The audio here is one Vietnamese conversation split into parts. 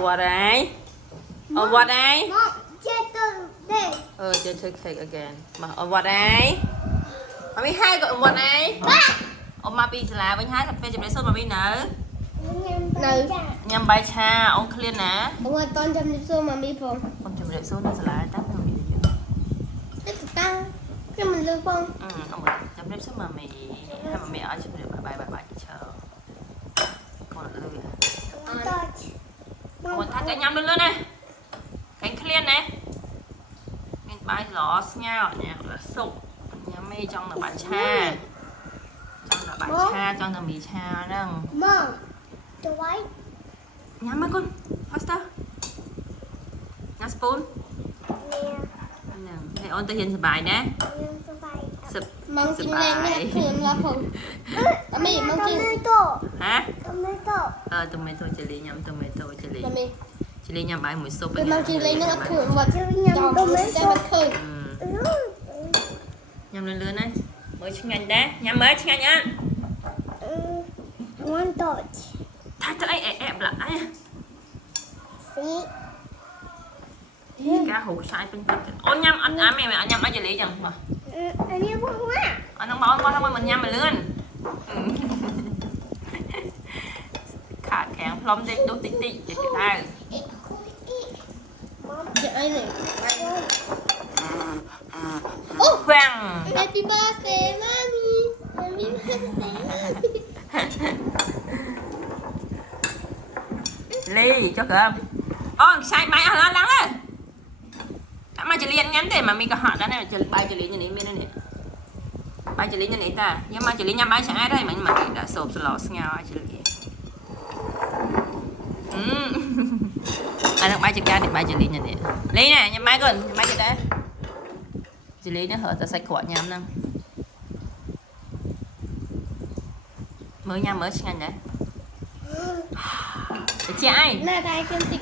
what đấy what đấy just take again mà what đấy mà mi hai gọi what đấy mà bị là với hai cà phê chụp lấy số mà mi nở nhâm bài cha ông clear nè con chấm điểm số mà mi phong con chụp lấy số nó sẽ là tắt không bị gì cái ta cái mình lưu phong ông chụp lấy số mà mày hay mà mẹ ở chụp lấy bài chờ con lưu một thằng cái nhâm lên này cánh clear này cái bài lost nhau nhỉ sụp nhâm mi trong là bài cha trong là bài cha trong là mì cha đang nhắm mấy con faster nhắm spoon này ôn ta hiện bài nè sụp mong chim lên nè thường là không mày mong chim hả tomato chili nhắm tomato chili nhắm bài mùi súp mong chim lên nè thường mà nhắm tomato nhắm lên lươn này mới chinh ngành đấy nhắm mới chinh ngành á thay cho ấy ẹp lại cá hủ sai bên ôn nhâm anh mẹ nhâm ở chili chẳng mà anh không bảo mình nhâm mình lươnขาดแข็งพร้อมเด็กดูติ๊กติ๊กจะได้ khoang Happy birthday mommy Happy birthday ly cho cơm sai máy lắng lên mà chỉ liên ngắn để mà mình có họ đó này bài chỉ liên như này mình này bài chỉ liên như này ta nhưng mà chỉ liên nhắm bài sẽ ai đây mà đã sộp lọt nhau chỉ liên anh bài chỉ ca để bài chỉ liên như này ly này nhắm bài gần nhắm bài chỉ đây chỉ liên nó hở ta sạch quả nhắm năng mới nhắm mới xin anh đấy chị ai nè đây kem tịch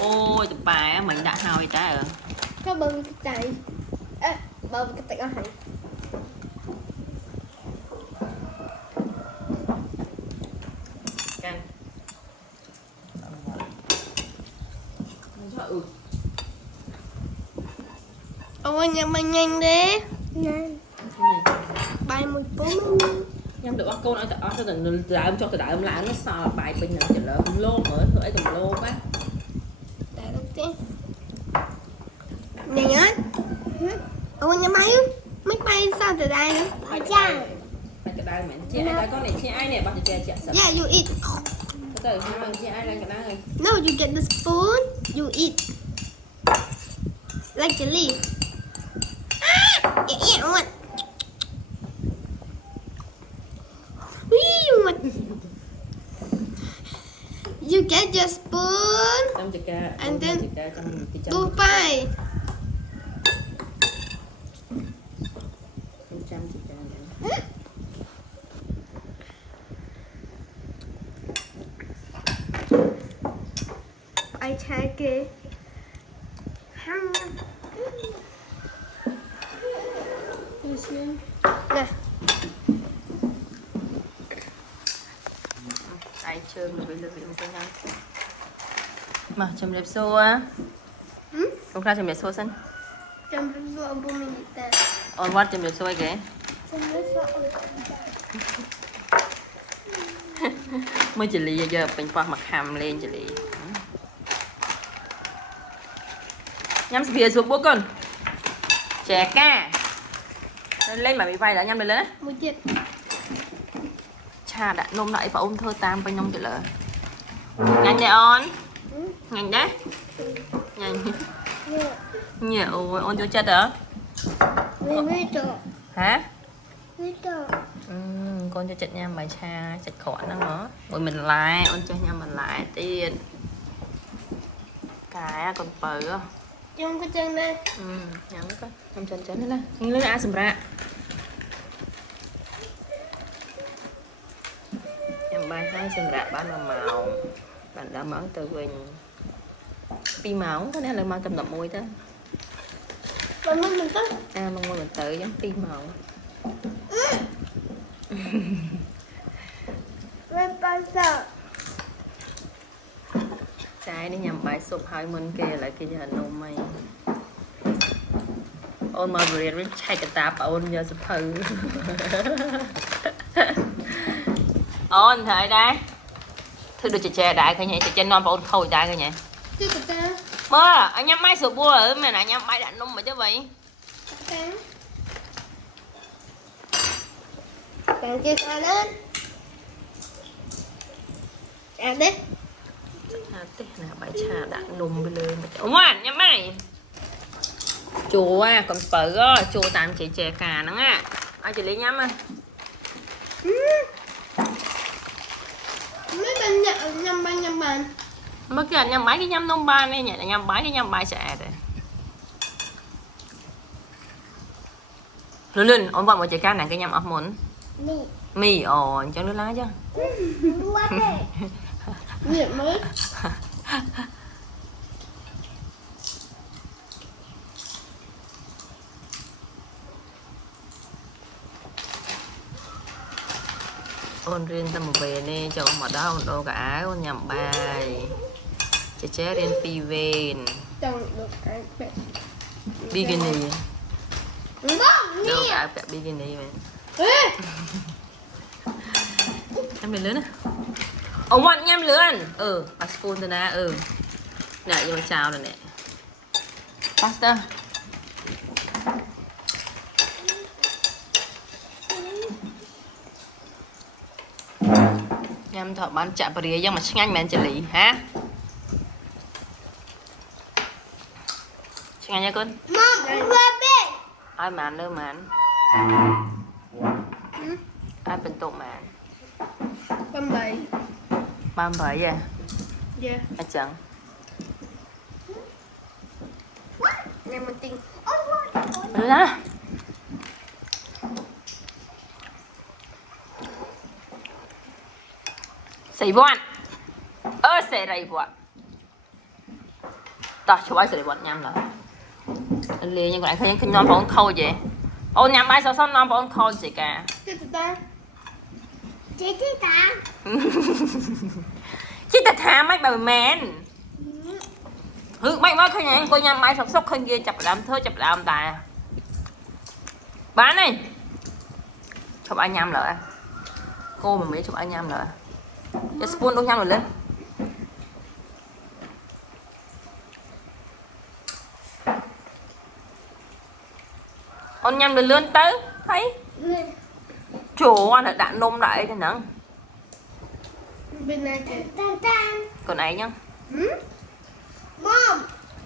ôi tụi bà mình đã hao vậy ta có bưng cái chạy bưng cái tịch ở này can ôi nhà mình nhanh đấy nhanh bài 14 nhâm được cô nói cho từng đại ông cho từ đại ông lại nó sò bài bình là chỉ là lô mở thôi tầm lô quá đại đầu tiên này nhá ôi nhà máy bay sao từ đây nữa bài cha bài từ đây mẹ chị ai con này chị ai này bao giờ chị sợ yeah you eat từ hai chị ai đang cái này no you get the spoon you eat like jelly yeah what you get your spoon and then two pie I take it nè ai chơi mà bị lực lượng cho nhau mà chấm đẹp xô á không ra chấm đẹp xô xanh chấm đẹp xô ông bố mình ta on what chấm đẹp xô ấy kìa mới chỉ lì giờ mình qua mặt hàm lên chỉ lì nhắm phía xuống bố con chè ca lên mà bị vay đã nhắm lên á một chiếc cha đã nôm lại và ôm thơ tam bên nông chỉ lỡ nhanh đấy on nhanh đấy nhanh nhiều ôi ôn cho chết hả hả con cho chết nha mày cha chết khỏi nó nữa rồi mình lại ôn cho nha mình lại tiền cái còn bự trong cái chân đây nhắm coi trong chân chân đấy nè lên ăn sầm ra em bay hai sừng rạ bán là màu bạn đã món từ mình pi máu có nên là màu cầm đậm môi đó mình có mong mình tự giống pi màu lên bao giờ trái đi nhằm bài sụp hai môn kia lại kia là nôm mày ôn mà vừa đến chạy cái tạp ôn giờ sụp thử ôn thời đây thứ được chè đại cái nhỉ chè non ôn khâu đại cái nhỉ Chứ tụi ta. mơ anh nhắm máy sụp bua ở mày này nhắm máy đạn nôm mà chứ vậy Càng kia coi lên. Ăn đi. tết là bài trà đạn nômไปเลยôm ngoan nhắm máy chùa à còn phở á chùa tạm chỉ chè cà nữa á ai chỉ lấy nhắm à Mấy bên nhâm bàn. mất cái nhắm máy cái nhắm nôm ba này nhỉ nhắm máy cái nhắm bài chè đây lên ôm vào một chè cà này cái nhắm ốc muốn mì ồ chẳng nước lá chứ Nhiệt mới. ôn riêng tâm một về nè cho mà đó đồ cả ôn nhầm bài chế riêng pi ven Chẳng được cái bẹ. bikini Vâng, đồ nè. cả bikini mà Ê. em lên lớn á ống ngoan nhâm lớn bắt spoon từ nè nè nhưng mà chào rồi nè pasta nhâm thọ bán chả bà rìa nhưng mà nhanh mẹn chả lì hả nhanh nha con Mom, qua bẹ. ai màn đâu màn ai bên tổ màn Con bậy. 37 vậy Dạ. à chẳng Này một tình. lá xì bọn xì rầy bọn tao cho ai xì bọn nhầm rồi liền nhưng còn lại khi non bọn khâu vậy ôn nhầm ai sao sao non bọn khâu gì cả Chứ tụi ta. Chị ta. chứ ta thà mấy bà mèn hứ mấy quá khi nhảy cô nhầm ai sọc sốc khinh kia chập làm thơ chập làm tài bán đi chụp ai nhầm lại cô mình mới chụp ai nhầm lại cho spoon đốt nhầm rồi lên ôn nhầm lên lên tới thấy chỗ anh là đạn nôm đại thế nắng Bên này kìa. còn ấy nhá Mom,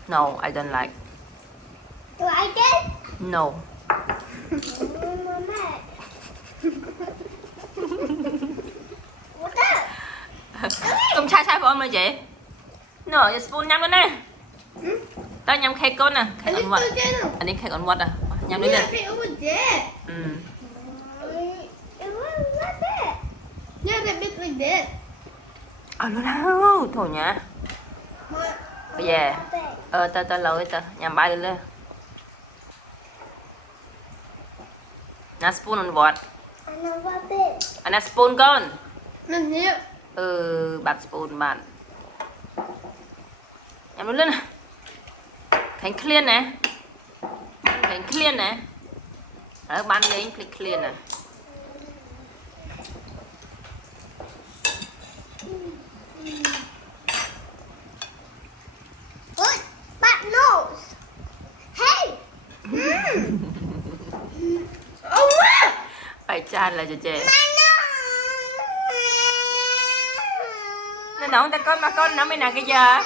no I don't like tụi ai chết? no không sai sai của mà chị no just spoon nhắm lên nè tao nhắm khay con nè khay con vật anh ấy khay con vật à nhắm đi lên Yeah, they bit like that. luôn đâu thôi nhá bây giờ tao lỗi tao nhắm bay lên na spoon on vật anh na spoon con Nên nhé. bạn spoon bạn nhắm lên thành clear nè thành clear nè ở ban đây clear nè Ôi, bạn nose. Hey. Oh, wow. phải chan là chè My nose. nó nấu ta con mà con nấu mấy nào cái giờ